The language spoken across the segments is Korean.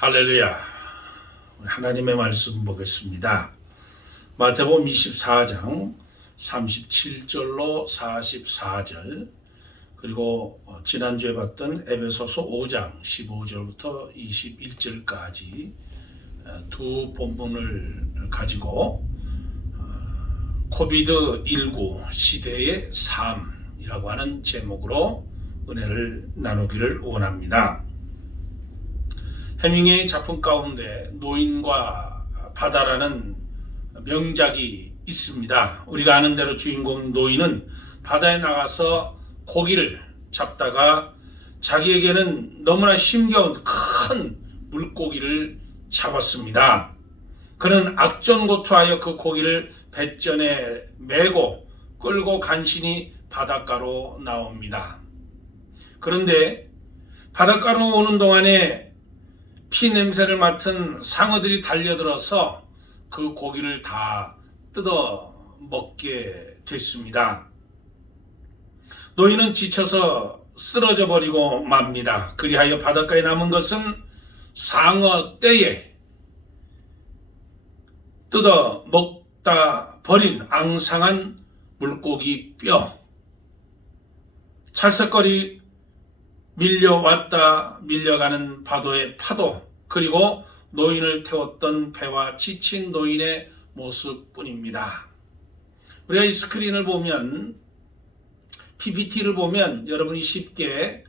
할렐루야. 하나님의 말씀 보겠습니다. 마태복음 24장 37절로 44절, 그리고 지난주에 봤던 에베소서 5장 15절부터 21절까지 두 본문을 가지고 코비드19 시대의 삶이라고 하는 제목으로 은혜를 나누기를 원합니다. 해밍웨이 작품 가운데 노인과 바다라는 명작이 있습니다. 우리가 아는 대로 주인공 노인은 바다에 나가서 고기를 잡다가 자기에게는 너무나 힘겨운 큰 물고기를 잡았습니다. 그는 악전고투하여 그 고기를 뱃전에 메고 끌고 간신히 바닷가로 나옵니다. 그런데 바닷가로 오는 동안에 피 냄새를 맡은 상어들이 달려들어서 그 고기를 다 뜯어 먹게 됐습니다. 노인은 지쳐서 쓰러져 버리고 맙니다. 그리하여 바닷가에 남은 것은 상어 떼에 뜯어 먹다 버린 앙상한 물고기 뼈, 찰싹거리 밀려왔다 밀려가는 파도의 파도, 그리고 노인을 태웠던 배와 지친 노인의 모습뿐입니다. 우리가 이 스크린을 보면, PPT를 보면 여러분이 쉽게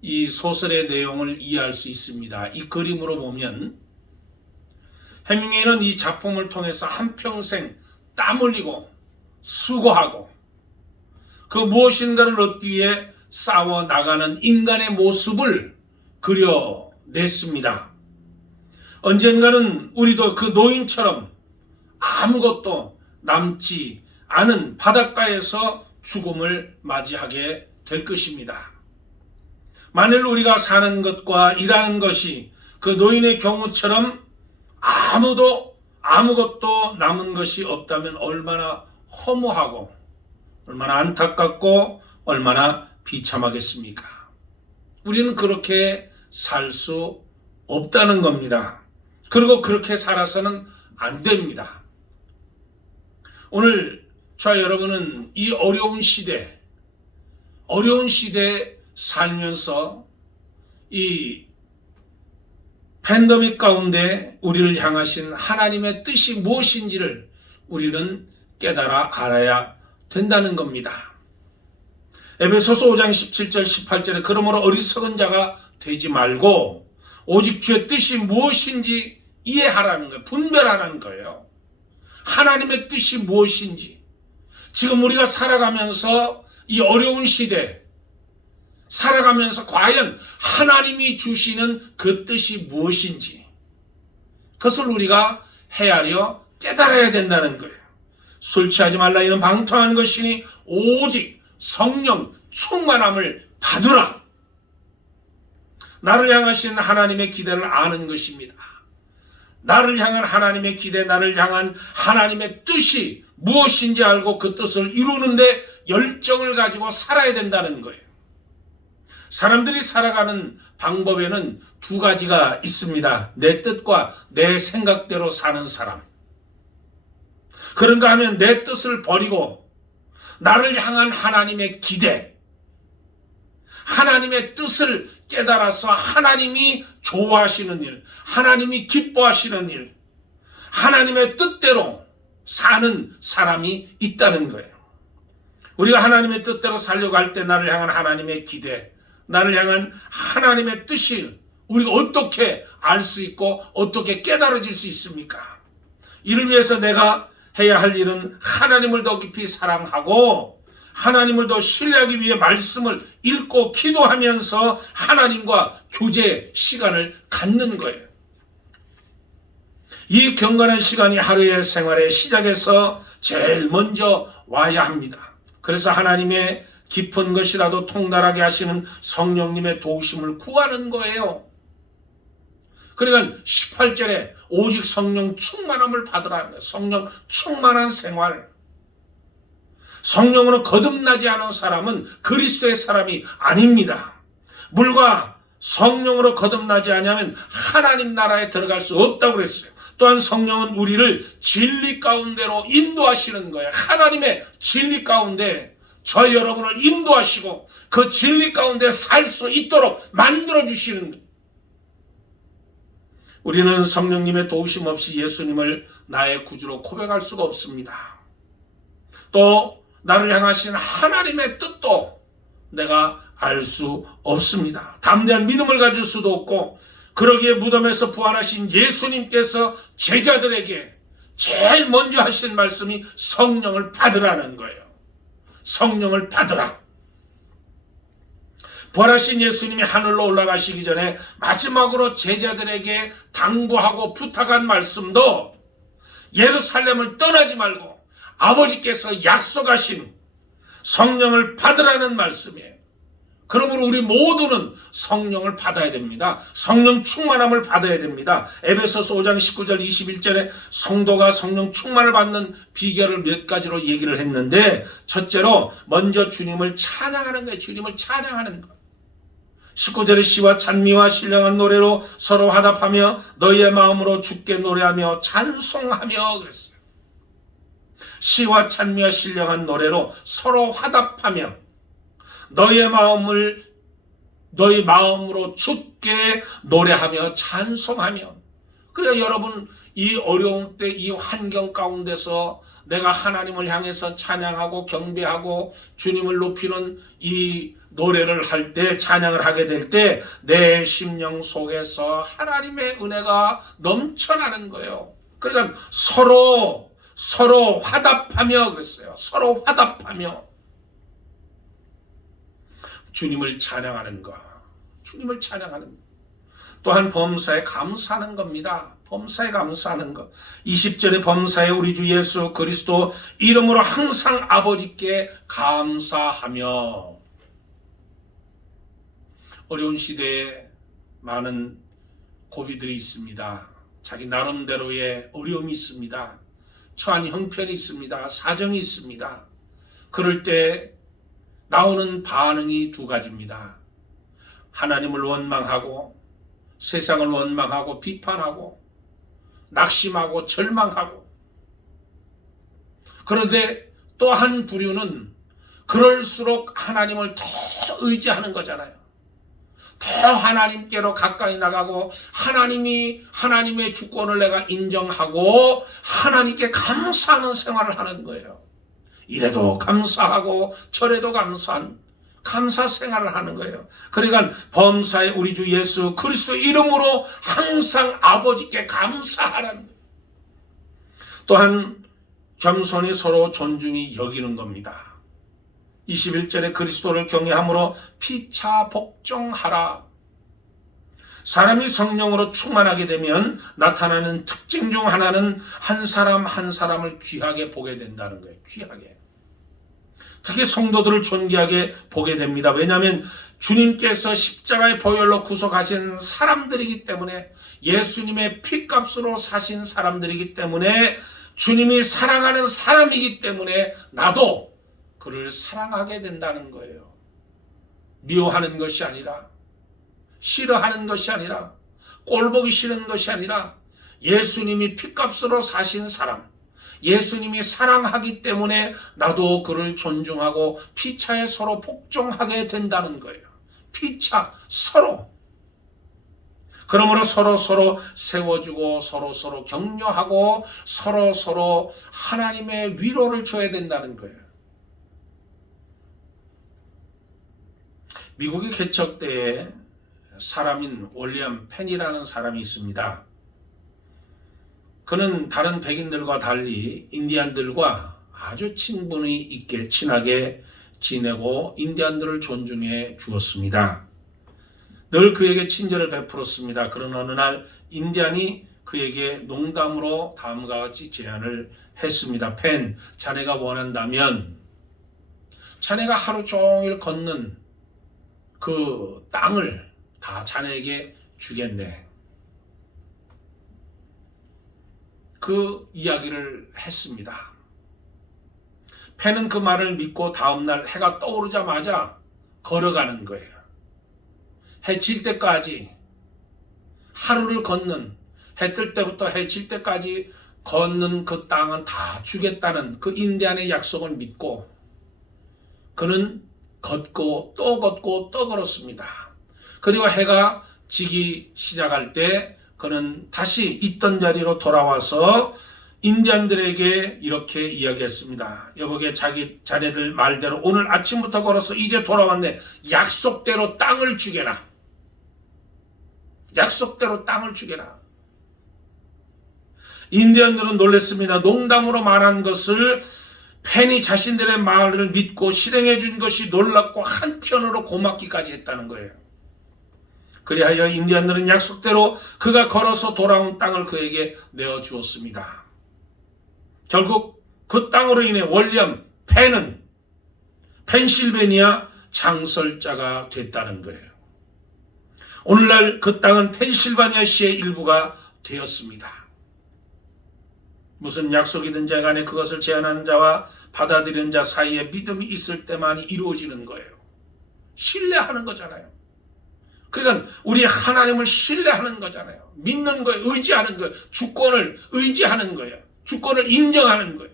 이 소설의 내용을 이해할 수 있습니다. 이 그림으로 보면 해밍웨이는 이 작품을 통해서 한평생 땀 흘리고 수고하고 그 무엇인가를 얻기 위해 싸워 나가는 인간의 모습을 그려냈습니다. 언젠가는 우리도 그 노인처럼 아무것도 남지 않은 바닷가에서 죽음을 맞이하게 될 것입니다. 만일 우리가 사는 것과 일하는 것이 그 노인의 경우처럼 아무것도 남은 것이 없다면 얼마나 허무하고 얼마나 안타깝고 얼마나 비참하겠습니까? 우리는 그렇게 살 수 없다는 겁니다. 그리고 그렇게 살아서는 안 됩니다. 오늘 저와 여러분은 이 어려운 시대에 살면서 이 팬데믹 가운데 우리를 향하신 하나님의 뜻이 무엇인지를 우리는 깨달아 알아야 된다는 겁니다. 에베소서 5장 17절 18절에 그러므로 어리석은 자가 되지 말고 오직 주의 뜻이 무엇인지 이해하라는 거예요. 분별하라는 거예요. 하나님의 뜻이 무엇인지, 지금 우리가 살아가면서 이 어려운 시대 살아가면서 과연 하나님이 주시는 그 뜻이 무엇인지, 그것을 우리가 헤아려 깨달아야 된다는 거예요. 술 취하지 말라 이는 방탕한 것이니 오직 성령 충만함을 받으라. 나를 향하신 하나님의 기대를 아는 것입니다. 나를 향한 하나님의 기대, 나를 향한 하나님의 뜻이 무엇인지 알고 그 뜻을 이루는데 열정을 가지고 살아야 된다는 거예요. 사람들이 살아가는 방법에는 두 가지가 있습니다. 내 뜻과 내 생각대로 사는 사람. 그런가 하면 내 뜻을 버리고 나를 향한 하나님의 기대, 하나님의 뜻을 깨달아서 하나님이 좋아하시는 일, 하나님이 기뻐하시는 일, 하나님의 뜻대로 사는 사람이 있다는 거예요. 우리가 하나님의 뜻대로 살려고 할 때 나를 향한 하나님의 기대, 나를 향한 하나님의 뜻이 우리가 어떻게 알 수 있고 어떻게 깨달아질 수 있습니까? 이를 위해서 내가 해야 할 일은 하나님을 더 깊이 사랑하고 하나님을 더 신뢰하기 위해 말씀을 읽고 기도하면서 하나님과 교제 시간을 갖는 거예요. 이 경건한 시간이 하루의 생활의 시작에서 제일 먼저 와야 합니다. 그래서 하나님의 깊은 것이라도 통달하게 하시는 성령님의 도우심을 구하는 거예요. 그러니까 18절에 오직 성령 충만함을 받으라는 거예요. 성령 충만한 생활. 성령으로 거듭나지 않은 사람은 그리스도의 사람이 아닙니다. 물과 성령으로 거듭나지 아니하면 하나님 나라에 들어갈 수 없다고 그랬어요. 또한 성령은 우리를 진리 가운데로 인도하시는 거예요. 하나님의 진리 가운데 저 여러분을 인도하시고 그 진리 가운데 살 수 있도록 만들어주시는 거예요. 우리는 성령님의 도우심 없이 예수님을 나의 구주로 고백할 수가 없습니다. 또 나를 향하신 하나님의 뜻도 내가 알 수 없습니다. 담대한 믿음을 가질 수도 없고, 그러기에 무덤에서 부활하신 예수님께서 제자들에게 제일 먼저 하신 말씀이 성령을 받으라는 거예요. 성령을 받으라. 부활하신 예수님이 하늘로 올라가시기 전에 마지막으로 제자들에게 당부하고 부탁한 말씀도 예루살렘을 떠나지 말고 아버지께서 약속하신 성령을 받으라는 말씀이에요. 그러므로 우리 모두는 성령을 받아야 됩니다. 성령 충만함을 받아야 됩니다. 에베소서 5장 19절 21절에 성도가 성령 충만을 받는 비결을 몇 가지로 얘기를 했는데, 첫째로 먼저 주님을 찬양하는 거예요. 주님을 찬양하는 거. 19절에 시와 찬미와 신령한 노래로 서로 화답하며 너희의 마음으로 주께 노래하며 찬송하며 그랬어요. 시와 찬미와 신령한 노래로 서로 화답하며 너희 마음으로 주께 노래하며 찬송하며. 그러니까 여러분, 이 어려운 때 이 환경 가운데서 내가 하나님을 향해서 찬양하고 경배하고 주님을 높이는 이 노래를 할 때, 찬양을 하게 될 때 내 심령 속에서 하나님의 은혜가 넘쳐나는 거예요. 그러니까 서로 화답하며 그랬어요. 서로 화답하며 주님을 찬양하는 것. 주님을 찬양하는 것. 또한 범사에 감사하는 겁니다. 범사에 감사하는 것. 20절에 범사에 우리 주 예수 그리스도 이름으로 항상 아버지께 감사하며. 어려운 시대에 많은 고비들이 있습니다. 자기 나름대로의 어려움이 있습니다. 처한 형편이 있습니다. 사정이 있습니다. 그럴 때 나오는 반응이 두 가지입니다. 하나님을 원망하고 세상을 원망하고 비판하고 낙심하고 절망하고. 그런데 또 한 부류는 그럴수록 하나님을 더 의지하는 거잖아요. 더 하나님께로 가까이 나가고 하나님의 주권을 내가 인정하고 하나님께 감사하는 생활을 하는 거예요. 이래도 감사하고 저래도 감사한 감사 생활을 하는 거예요. 그러니까 범사에 우리 주 예수 그리스도 이름으로 항상 아버지께 감사하라는 거예요. 또한 겸손히 서로 존중히 여기는 겁니다. 21절에 그리스도를 경외함으로 피차 복종하라. 사람이 성령으로 충만하게 되면 나타나는 특징 중 하나는 한 사람 한 사람을 귀하게 보게 된다는 거예요. 귀하게. 특히 성도들을 존귀하게 보게 됩니다. 왜냐하면 주님께서 십자가의 보혈로 구속하신 사람들이기 때문에, 예수님의 피값으로 사신 사람들이기 때문에, 주님이 사랑하는 사람이기 때문에 나도 그를 사랑하게 된다는 거예요. 미워하는 것이 아니라, 싫어하는 것이 아니라, 꼴보기 싫은 것이 아니라, 예수님이 피값으로 사신 사람, 예수님이 사랑하기 때문에 나도 그를 존중하고 피차에 서로 복종하게 된다는 거예요. 피차, 서로. 그러므로 서로 세워주고 서로 격려하고 서로 하나님의 위로를 줘야 된다는 거예요. 미국의 개척 때에 사람인 윌리엄 펜이라는 사람이 있습니다. 그는 다른 백인들과 달리 인디안들과 아주 친분이 있게 친하게 지내고 인디안들을 존중해 주었습니다. 늘 그에게 친절을 베풀었습니다. 그런 어느 날 인디안이 그에게 농담으로 다음과 같이 제안을 했습니다. 펜, 자네가 원한다면 자네가 하루 종일 걷는 그 땅을 다 자네에게 주겠네. 그 이야기를 했습니다. 펜은 그 말을 믿고 다음날 해가 떠오르자마자 걸어가는 거예요. 해 질 때까지 하루를 걷는, 해 뜰 때부터 해 질 때까지 걷는 그 땅은 다 주겠다는 그 인디안의 약속을 믿고 그는 걷고 또 걷고 또 걸었습니다. 그리고 해가 지기 시작할 때 그는 다시 있던 자리로 돌아와서 인디안들에게 이렇게 이야기했습니다. 여보게 자네들 말대로 오늘 아침부터 걸어서 이제 돌아왔네. 약속대로 땅을 주게나. 약속대로 땅을 주게나. 인디언들은 놀랐습니다. 농담으로 말한 것을 펜이 자신들의 말을 믿고 실행해 준 것이 놀랍고 한편으로 고맙기까지 했다는 거예요. 그리하여 인디언들은 약속대로 그가 걸어서 돌아온 땅을 그에게 내어주었습니다. 결국 그 땅으로 인해 윌리엄 펜은 펜실베니아 장설자가 됐다는 거예요. 오늘날 그 땅은 펜실베니아시의 일부가 되었습니다. 무슨 약속이든 간에 그것을 제안하는 자와 받아들이는 자 사이에 믿음이 있을 때만이 이루어지는 거예요. 신뢰하는 거잖아요. 그러니까 우리 하나님을 신뢰하는 거잖아요. 믿는 거예요. 의지하는 거예요. 주권을 의지하는 거예요. 주권을 인정하는 거예요.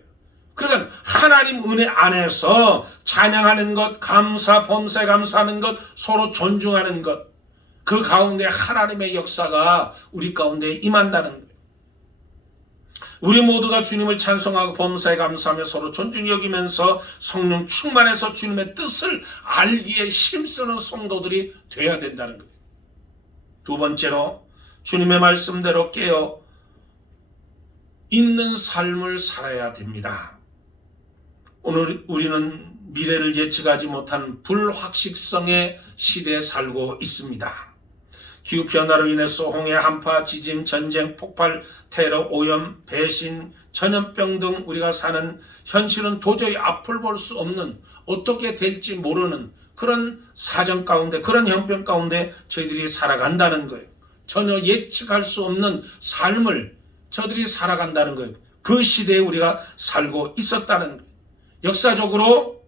그러니까 하나님 은혜 안에서 찬양하는 것, 감사, 범사 감사하는 것, 서로 존중하는 것, 그 가운데 하나님의 역사가 우리 가운데 임한다는 거예요. 우리 모두가 주님을 찬송하고 범사에 감사하며 서로 존중히 여기면서 성령 충만해서 주님의 뜻을 알기에 힘쓰는 성도들이 돼야 된다는 거예요. 두 번째로 주님의 말씀대로 깨어 있는 삶을 살아야 됩니다. 오늘 우리는 미래를 예측하지 못한 불확실성의 시대에 살고 있습니다. 기후변화로 인해서 홍해, 한파, 지진, 전쟁, 폭발, 테러, 오염, 배신, 전염병 등 우리가 사는 현실은 도저히 앞을 볼 수 없는, 어떻게 될지 모르는 그런 사정 가운데, 그런 형편 가운데 저희들이 살아간다는 거예요. 전혀 예측할 수 없는 삶을 저들이 살아간다는 거예요. 그 시대에 우리가 살고 있었다는 거예요. 역사적으로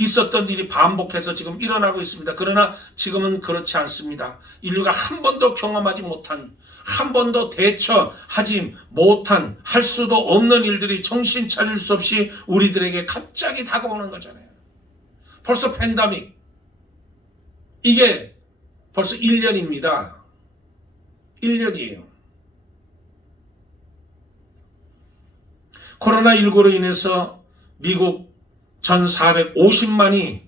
있었던 일이 반복해서 지금 일어나고 있습니다. 그러나 지금은 그렇지 않습니다. 인류가 한 번도 경험하지 못한, 한 번도 대처하지 못한, 할 수도 없는 일들이 정신 차릴 수 없이 우리들에게 갑자기 다가오는 거잖아요. 벌써 팬데믹, 이게 벌써 1년입니다. 1년이에요. 코로나19로 인해서 미국 1450만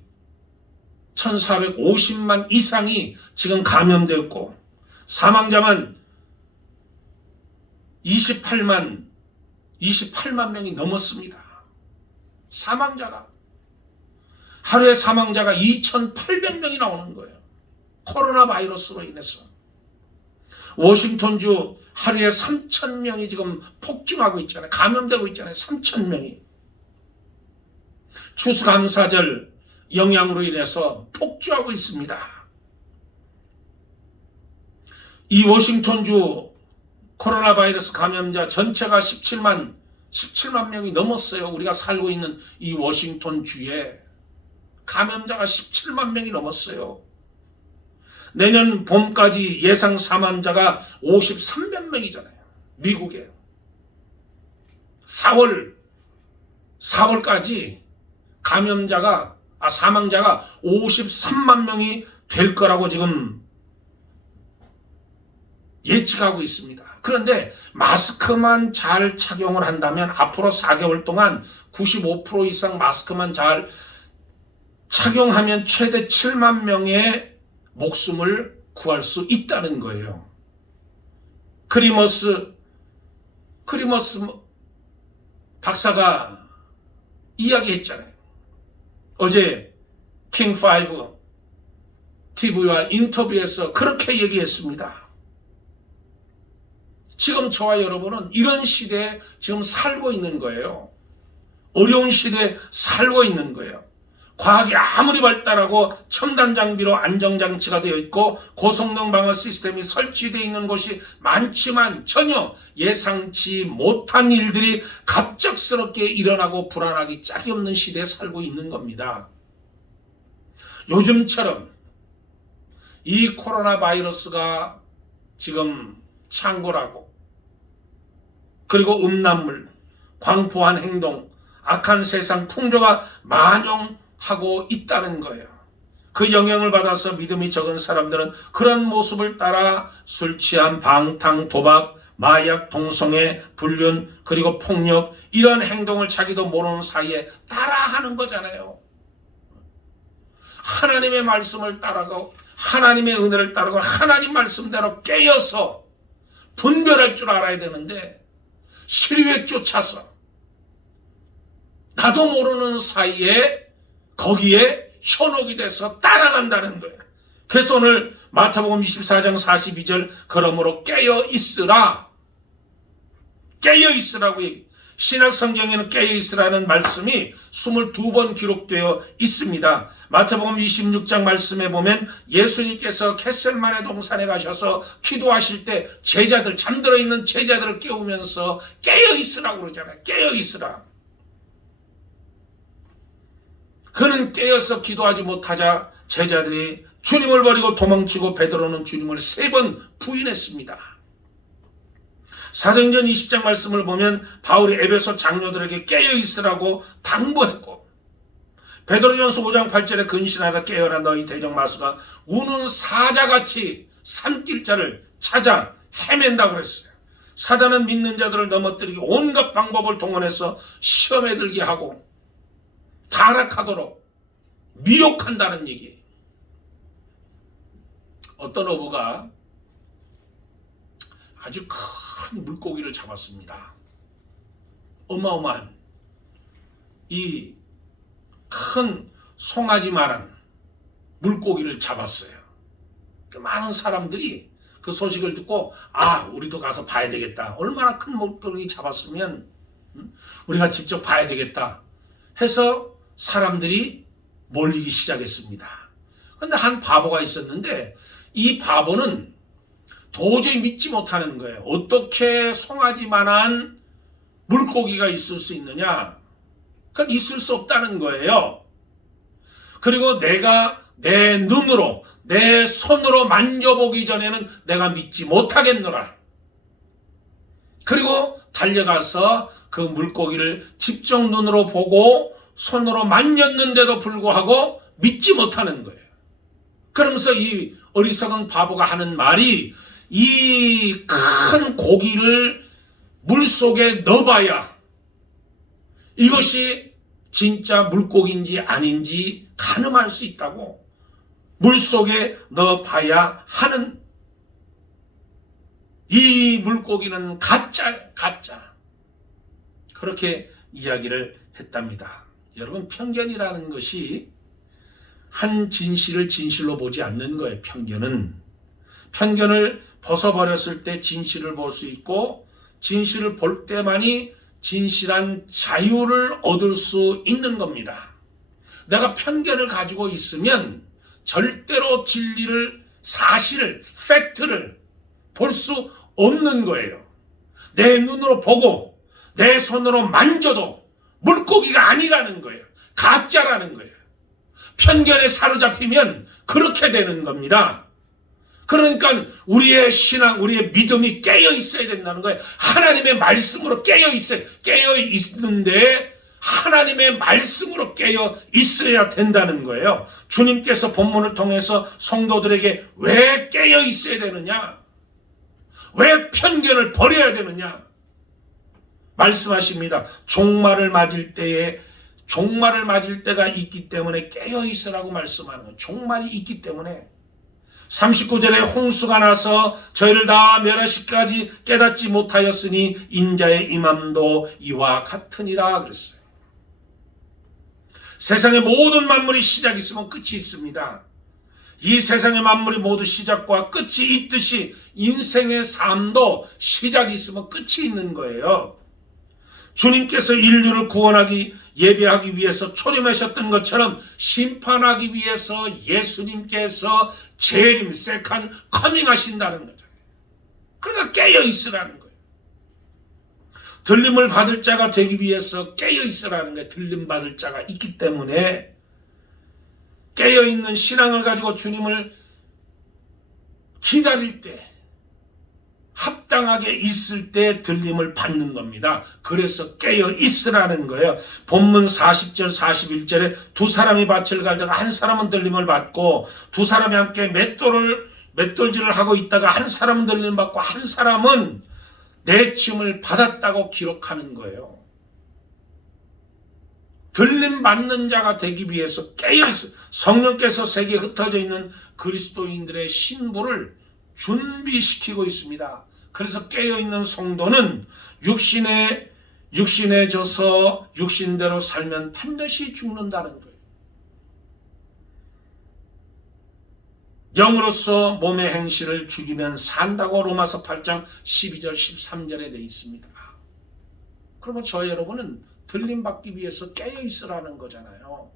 이상이 지금 감염되었고 사망자만 28만 명이 넘었습니다. 사망자가 하루에 사망자가 2,800명이 나오는 거예요. 코로나 바이러스로 인해서. 워싱턴주 하루에 3,000명이 지금 폭증하고 있잖아요. 감염되고 있잖아요. 3,000명이. 추수감사절 영향으로 인해서 폭주하고 있습니다. 이 워싱턴주 코로나 바이러스 감염자 전체가 17만 명이 넘었어요. 우리가 살고 있는 이 워싱턴주에 감염자가 17만 명이 넘었어요. 내년 봄까지 예상 사망자가 53만 명이잖아요. 미국에. 4월까지 사망자가 53만 명이 될 거라고 지금 예측하고 있습니다. 그런데 마스크만 잘 착용을 한다면 앞으로 4개월 동안 95% 이상 마스크만 잘 착용하면 최대 7만 명의 목숨을 구할 수 있다는 거예요. 크리머스 박사가 이야기했잖아요. 어제 킹5 TV와 인터뷰에서 그렇게 얘기했습니다. 지금 저와 여러분은 이런 시대에 지금 살고 있는 거예요. 어려운 시대에 살고 있는 거예요. 과학이 아무리 발달하고 첨단 장비로 안정장치가 되어 있고 고성능 방어 시스템이 설치되어 있는 곳이 많지만 전혀 예상치 못한 일들이 갑작스럽게 일어나고 불안하기 짝이 없는 시대에 살고 있는 겁니다. 요즘처럼 이 코로나 바이러스가 지금 창궐하고, 그리고 음란물, 광포한 행동, 악한 세상 풍조가 만영하고 있다는 거예요. 그 영향을 받아서 믿음이 적은 사람들은 그런 모습을 따라 술 취한 방탕, 도박, 마약, 동성애, 불륜, 그리고 폭력, 이런 행동을 자기도 모르는 사이에 따라하는 거잖아요. 하나님의 말씀을 따라가고 하나님의 은혜를 따르고 하나님 말씀대로 깨어서 분별할 줄 알아야 되는데, 시류에 쫓아서 나도 모르는 사이에 거기에 현혹이 돼서 따라간다는 거예요. 그래서 오늘 마태복음 24장 42절, 그러므로 깨어 있으라, 깨어 있으라고 얘기. 신약 성경에는 깨어 있으라는 말씀이 22번 기록되어 있습니다. 마태복음 26장 말씀에 보면 예수님께서 겟셀마네 동산에 가셔서 기도하실 때 제자들, 잠들어 있는 제자들을 깨우면서 깨어 있으라고 그러잖아요. 깨어 있으라. 그는 깨어서 기도하지 못하자 제자들이 주님을 버리고 도망치고 베드로는 주님을 3번 부인했습니다. 사도행전 20장 말씀을 보면 바울이 에베소 장로들에게 깨어 있으라고 당부했고, 베드로전서 5장 8절에 근신하라 깨어라 너희 대적 마수가 우는 사자같이 산길 자를 찾아 헤맨다고 그랬어요. 사단은 믿는 자들을 넘어뜨리기 온갖 방법을 동원해서 시험에 들게 하고 타락하도록 미혹한다는 얘기예요. 어떤 어부가 아주 큰 물고기를 잡았습니다. 어마어마한 이 큰 송아지만한 물고기를 잡았어요. 많은 사람들이 그 소식을 듣고 우리도 가서 봐야 되겠다. 얼마나 큰 물고기 잡았으면 우리가 직접 봐야 되겠다 해서 사람들이 몰리기 시작했습니다. 그런데 한 바보가 있었는데 이 바보는 도저히 믿지 못하는 거예요. 어떻게 송아지만한 물고기가 있을 수 있느냐? 그건 있을 수 없다는 거예요. 그리고 내가 내 눈으로, 내 손으로 만져보기 전에는 내가 믿지 못하겠노라. 그리고 달려가서 그 물고기를 직접 눈으로 보고 손으로 만졌는데도 불구하고 믿지 못하는 거예요. 그러면서 이 어리석은 바보가 하는 말이, 이 큰 고기를 물속에 넣어봐야 이것이 진짜 물고기인지 아닌지 가늠할 수 있다고, 물속에 넣어봐야 하는, 이 물고기는 가짜. 그렇게 이야기를 했답니다. 여러분, 편견이라는 것이 한 진실을 진실로 보지 않는 거예요. 편견을 벗어버렸을 때 진실을 볼 수 있고, 진실을 볼 때만이 진실한 자유를 얻을 수 있는 겁니다. 내가 편견을 가지고 있으면 절대로 진리를, 사실을, 팩트를 볼 수 없는 거예요. 내 눈으로 보고 내 손으로 만져도 물고기가 아니라는 거예요. 가짜라는 거예요. 편견에 사로잡히면 그렇게 되는 겁니다. 그러니까 우리의 신앙, 우리의 믿음이 깨어 있어야 된다는 거예요. 하나님의 말씀으로 깨어 있는데 하나님의 말씀으로 깨어 있어야 된다는 거예요. 주님께서 본문을 통해서 성도들에게 왜 깨어 있어야 되느냐? 왜 편견을 버려야 되느냐? 말씀하십니다. 종말을 맞을 때가 있기 때문에 깨어 있으라고 말씀하는 거예요. 종말이 있기 때문에. 39절에 홍수가 나서 저희를 다 멸하시기까지 깨닫지 못하였으니 인자의 임함도 이와 같으니라 그랬어요. 세상의 모든 만물이 시작이 있으면 끝이 있습니다. 이 세상의 만물이 모두 시작과 끝이 있듯이 인생의 삶도 시작이 있으면 끝이 있는 거예요. 주님께서 인류를 구원하기, 예배하기 위해서 초림하셨던 것처럼 심판하기 위해서 예수님께서 재림, 세컨 커밍 하신다는 거죠. 그러니까 깨어 있으라는 거예요. 들림을 받을 자가 되기 위해서 깨어 있으라는 거예요. 들림 받을 자가 있기 때문에 깨어 있는 신앙을 가지고 주님을 기다릴 때, 합당하게 있을 때 들림을 받는 겁니다. 그래서 깨어 있으라는 거예요. 본문 40절 41절에 두 사람이 밭을 갈다가 한 사람은 들림을 받고 두 사람이 함께 맷돌질을 하고 있다가 한 사람은 들림을 받고 한 사람은 내침을 받았다고 기록하는 거예요. 들림 받는 자가 되기 위해서 깨어있어 성령께서 세계에 흩어져 있는 그리스도인들의 신부를 준비시키고 있습니다. 그래서 깨어있는 성도는 육신에 져서 육신대로 살면 반드시 죽는다는 거예요. 영으로서 몸의 행실을 죽이면 산다고 로마서 8장 12절 13절에 되어 있습니다. 그러면 저 여러분은 들림받기 위해서 깨어있으라는 거잖아요.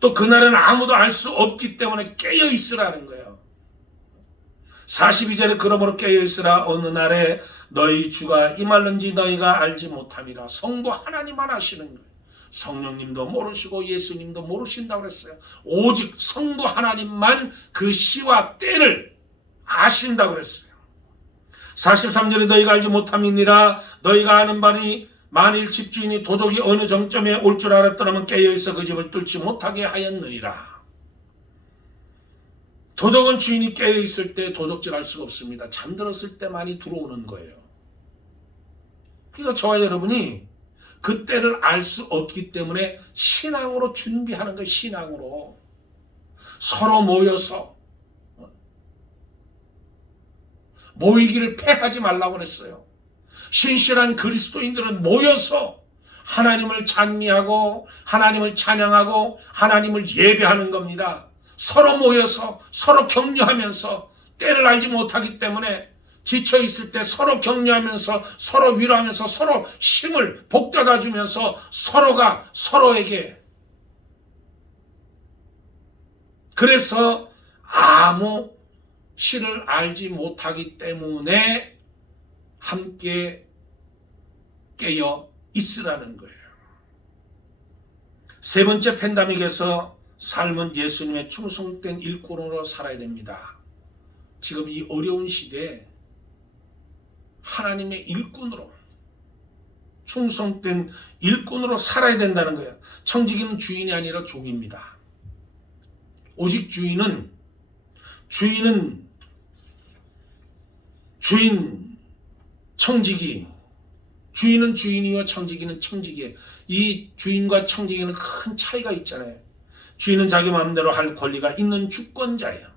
또 그날은 아무도 알 수 없기 때문에 깨어있으라는 거예요. 42절에 그러므로 깨어있으라. 어느 날에 너희 주가 임할는지 너희가 알지 못함이라. 성도 하나님만 아시는 거예요. 성령님도 모르시고 예수님도 모르신다고 그랬어요. 오직 성도 하나님만 그 시와 때를 아신다고 그랬어요. 43절에 너희가 알지 못함이니라. 너희가 아는 바니 만일 집주인이 도적이 어느 정점에 올 줄 알았더라면 깨어있어 그 집을 뚫지 못하게 하였느니라. 도적은 주인이 깨어있을 때 도적질할 수가 없습니다. 잠들었을 때만이 들어오는 거예요. 그러니까 저와 여러분이 그때를 알 수 없기 때문에 신앙으로 준비하는 거예요. 신앙으로 서로 모여서 모이기를 패하지 말라고 그랬어요. 신실한 그리스도인들은 모여서 하나님을 찬미하고 하나님을 찬양하고 하나님을 예배하는 겁니다. 서로 모여서 서로 격려하면서 때를 알지 못하기 때문에 지쳐있을 때 서로 격려하면서 서로 위로하면서 서로 힘을 복돋아주면서 서로가 서로에게, 그래서 아무 실을 알지 못하기 때문에 함께 깨어 있으라는 거예요. 세 번째 펜다믹에서 삶은 예수님의 충성된 일꾼으로 살아야 됩니다. 지금 이 어려운 시대에 하나님의 일꾼으로, 충성된 일꾼으로 살아야 된다는 거예요. 청지기는 주인이 아니라 종입니다. 오직 주인, 청지기, 주인은 주인이요 청지기는 청지기예요. 이 주인과 청지기는 큰 차이가 있잖아요. 주인은 자기 마음대로 할 권리가 있는 주권자예요.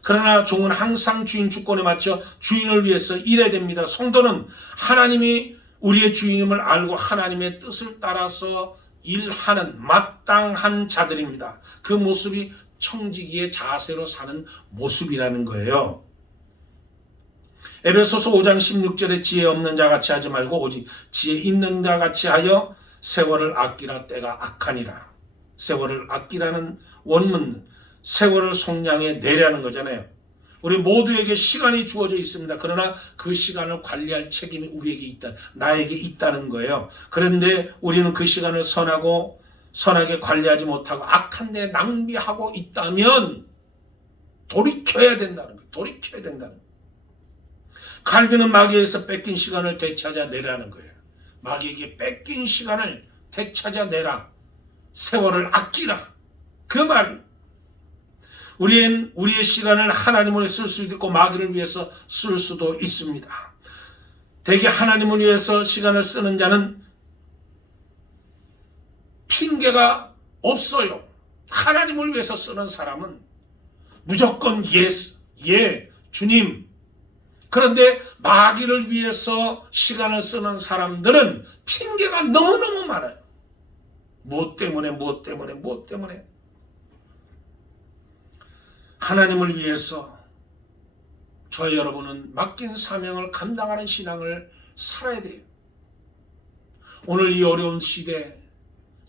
그러나 종은 항상 주인 주권에 맞춰 주인을 위해서 일해야 됩니다. 성도는 하나님이 우리의 주인임을 알고 하나님의 뜻을 따라서 일하는 마땅한 자들입니다. 그 모습이 청지기의 자세로 사는 모습이라는 거예요. 에베소서 5장 16절에 지혜 없는 자 같이 하지 말고 오직 지혜 있는 자 같이 하여 세월을 아끼라. 때가 악하니라. 세월을 아끼라는 원문, 세월을 속량해 내라는 거잖아요. 우리 모두에게 시간이 주어져 있습니다. 그러나 그 시간을 관리할 책임이 우리에게 나에게 있다는 거예요. 그런데 우리는 그 시간을 선하게 관리하지 못하고 악한 데 낭비하고 있다면 돌이켜야 된다는 거예요. 돌이켜야 된다는 거예요. 칼빈은 마귀에게서 뺏긴 시간을 되찾아내라는 거예요. 마귀에게 뺏긴 시간을 되찾아내라. 세월을 아끼라. 그 말이 우리의 시간을 하나님을 위해 쓸 수도 있고 마귀를 위해서 쓸 수도 있습니다. 대개 하나님을 위해서 시간을 쓰는 자는 핑계가 없어요. 하나님을 위해서 쓰는 사람은 무조건 예, 주님. 그런데 마귀를 위해서 시간을 쓰는 사람들은 핑계가 너무너무 많아요. 무엇 때문에. 하나님을 위해서 저와 여러분은 맡긴 사명을 감당하는 신앙을 살아야 돼요. 오늘 이 어려운 시대에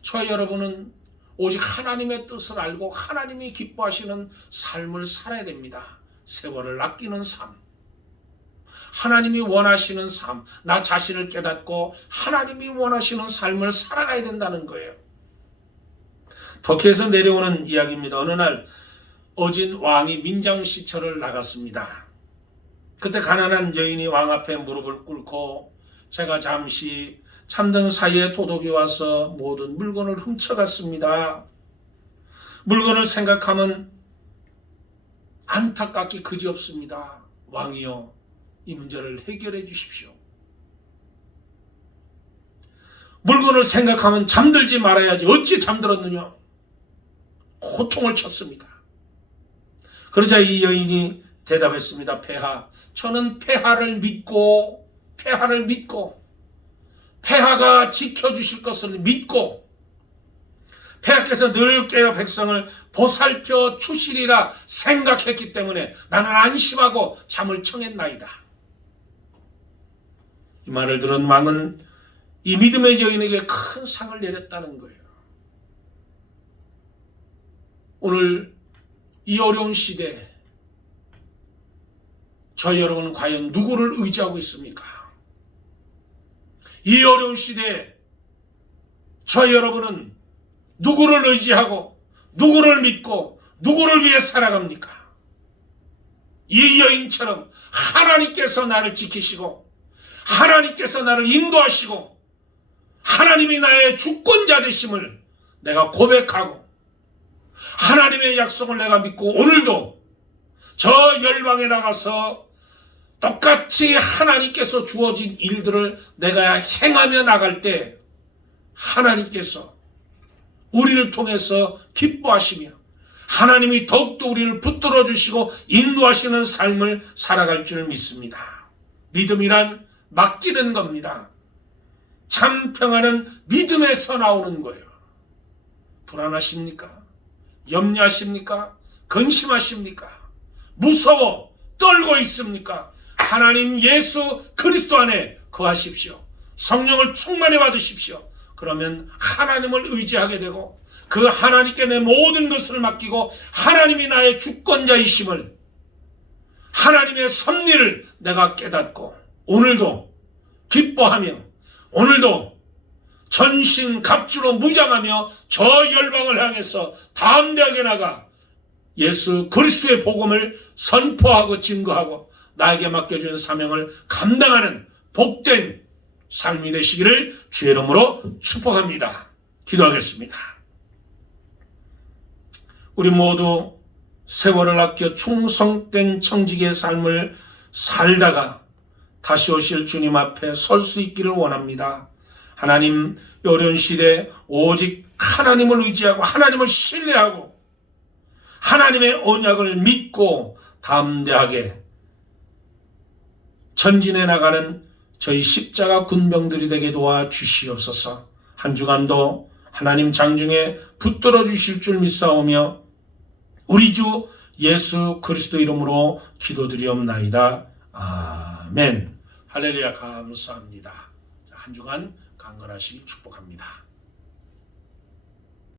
저와 여러분은 오직 하나님의 뜻을 알고 하나님이 기뻐하시는 삶을 살아야 됩니다. 세월을 아끼는 삶, 하나님이 원하시는 삶, 나 자신을 깨닫고 하나님이 원하시는 삶을 살아가야 된다는 거예요. 터키에서 내려오는 이야기입니다. 어느 날 어진 왕이 민장시처를 나갔습니다. 그때 가난한 여인이 왕 앞에 무릎을 꿇고 제가 잠시 잠든 사이에 도둑이 와서 모든 물건을 훔쳐갔습니다. 물건을 생각하면 안타깝게 그지없습니다. 왕이여, 이 문제를 해결해 주십시오. 물건을 생각하면 잠들지 말아야지 어찌 잠들었느냐. 호통을 쳤습니다. 그러자 이 여인이 대답했습니다. 폐하, 저는 폐하를 믿고 폐하가 지켜주실 것을 믿고 폐하께서 늘 깨어 백성을 보살펴 주시리라 생각했기 때문에 나는 안심하고 잠을 청했나이다. 이 말을 들은 왕은 이 믿음의 여인에게 큰 상을 내렸다는 거예요. 오늘 이 어려운 시대에 저희 여러분은 과연 누구를 의지하고 있습니까? 이 어려운 시대에 저희 여러분은 누구를 의지하고 누구를 믿고 누구를 위해 살아갑니까? 이 여인처럼 하나님께서 나를 지키시고 하나님께서 나를 인도하시고 하나님이 나의 주권자 되심을 내가 고백하고 하나님의 약속을 내가 믿고 오늘도 저 열방에 나가서 똑같이 하나님께서 주어진 일들을 내가 행하며 나갈 때 하나님께서 우리를 통해서 기뻐하시며 하나님이 더욱더 우리를 붙들어 주시고 인도하시는 삶을 살아갈 줄 믿습니다. 믿음이란 맡기는 겁니다. 참 평안은 믿음에서 나오는 거예요. 불안하십니까? 염려하십니까? 근심하십니까? 무서워 떨고 있습니까? 하나님 예수 그리스도 안에 거하십시오. 성령을 충만히 받으십시오. 그러면 하나님을 의지하게 되고 그 하나님께 내 모든 것을 맡기고 하나님이 나의 주권자이심을 하나님의 섭리를 내가 깨닫고 오늘도 기뻐하며 오늘도 전신갑주로 무장하며 저 열방을 향해서 담대하게 나가 예수 그리스도의 복음을 선포하고 증거하고 나에게 맡겨주는 사명을 감당하는 복된 삶이 되시기를 주의 이름으로 축복합니다. 기도하겠습니다. 우리 모두 세월을 아껴 충성된 청지기의 삶을 살다가 다시 오실 주님 앞에 설 수 있기를 원합니다. 하나님, 어려운 시대에 오직 하나님을 의지하고 하나님을 신뢰하고 하나님의 언약을 믿고 담대하게 전진해 나가는 저희 십자가 군병들이 되게 도와주시옵소서. 한 주간도 하나님 장중에 붙들어 주실 줄 믿사오며 우리 주 예수 그리스도 이름으로 기도드리옵나이다. 아멘. 할렐루야. 감사합니다. 한 주간 강건하시길 축복합니다.